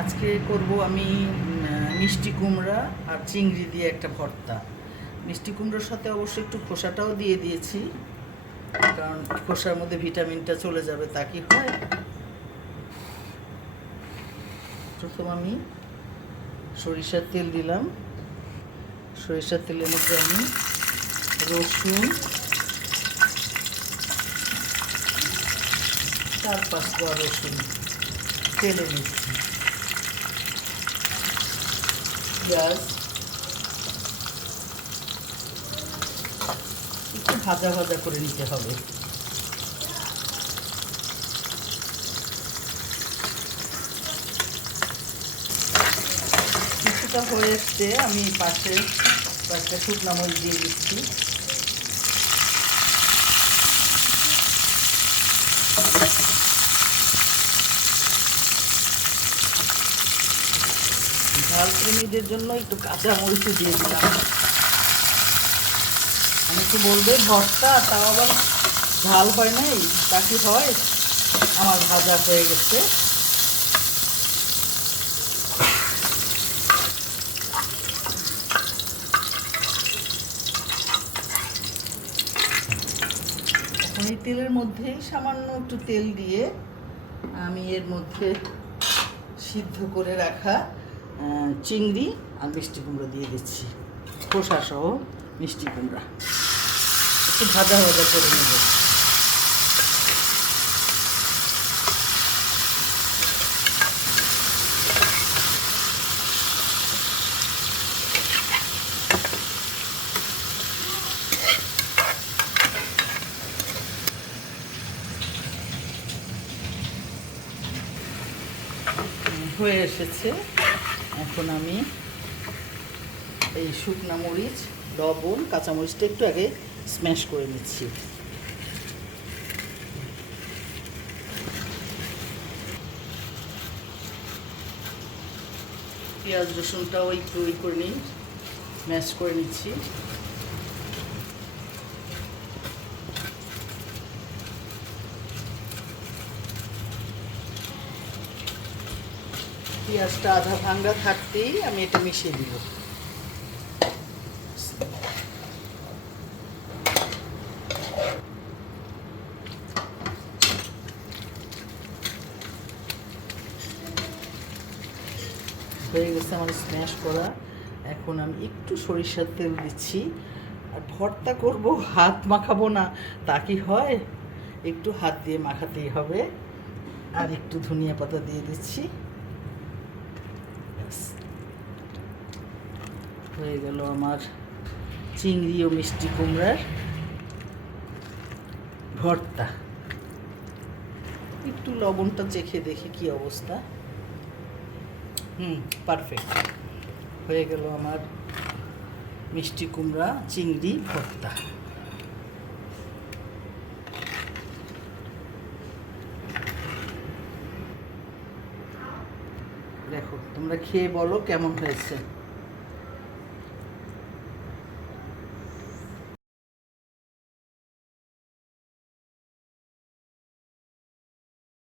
আজকে করব আমি মিষ্টি কুমড়া আর চিংড়ি দিয়ে একটা ভর্তা। মিষ্টি কুমড়োর সাথে অবশ্যই একটু খোসাটাও দিয়ে দিয়েছি, কারণ খোসার মধ্যে ভিটামিনটা চলে যাবে, তা কি হয়। প্রথম আমি সরিষার তেল দিলাম। সরিষার তেলের মধ্যে আমি রসুন 4-5 কোয়া রসুন তেলে নিচ্ছি। পেঁয়াজ একটু ভাজা ভাজা করে নিতে হবে। কিছুটা হয়ে এসছে, আমি পাশে কয়েকটা শুকনো মরিচ দিয়ে দিচ্ছি। ঝাল প্রেমীদের জন্য একটু কাঁচা মরিচ দিয়ে দিলাম। অনেকে বলবে ভর্তা, তাও আবার ঝাল হয় নাই, তা কি হয়। আমার ভাজা হয়ে গেছে। এখন এই তেলের মধ্যেই সামান্য একটু তেল দিয়ে আমি এর মধ্যে সিদ্ধ করে রাখা চিংড়ি আর মিষ্টি কুমড়া দিয়ে দিচ্ছি। খোসা সহ মিষ্টি কুমড়া একটু ভাজা ভাজা করে নেব। হয়ে এসেছে। এখন আমি এই শুকনা মরিচ, লবণ, কাঁচামরিচটা একটু আগে স্ম্যাশ করে নিচ্ছি। পেঁয়াজ রসুনটাও একটু করে নিই, ম্যাশ করে নিচ্ছি। পেঁয়াজটা আধা ভাঙ্গা থাকতেই আমি এটা মিশিয়ে দিব। হয়ে গেছে আমার স্ম্যাশ করা। এখন আমি একটু সরিষার তেল দিচ্ছি। আর ভর্তা করব, হাত মাখাবো না, তা কি হয়। একটু হাত দিয়ে মাখাতেই হবে। আর একটু ধনিয়া পাতা দিয়ে দিচ্ছি। হয়ে গেল আমার চিংড়ি ও মিষ্টি কুমড়ার ভর্তা। একটু লবণটা চেখে দেখি কি অবস্থা। পারফেক্ট হয়ে গেল আমার মিষ্টি কুমড়া চিংড়ি ভর্তা। দেখো, তোমরা খেয়ে বলো কেমন হয়েছে।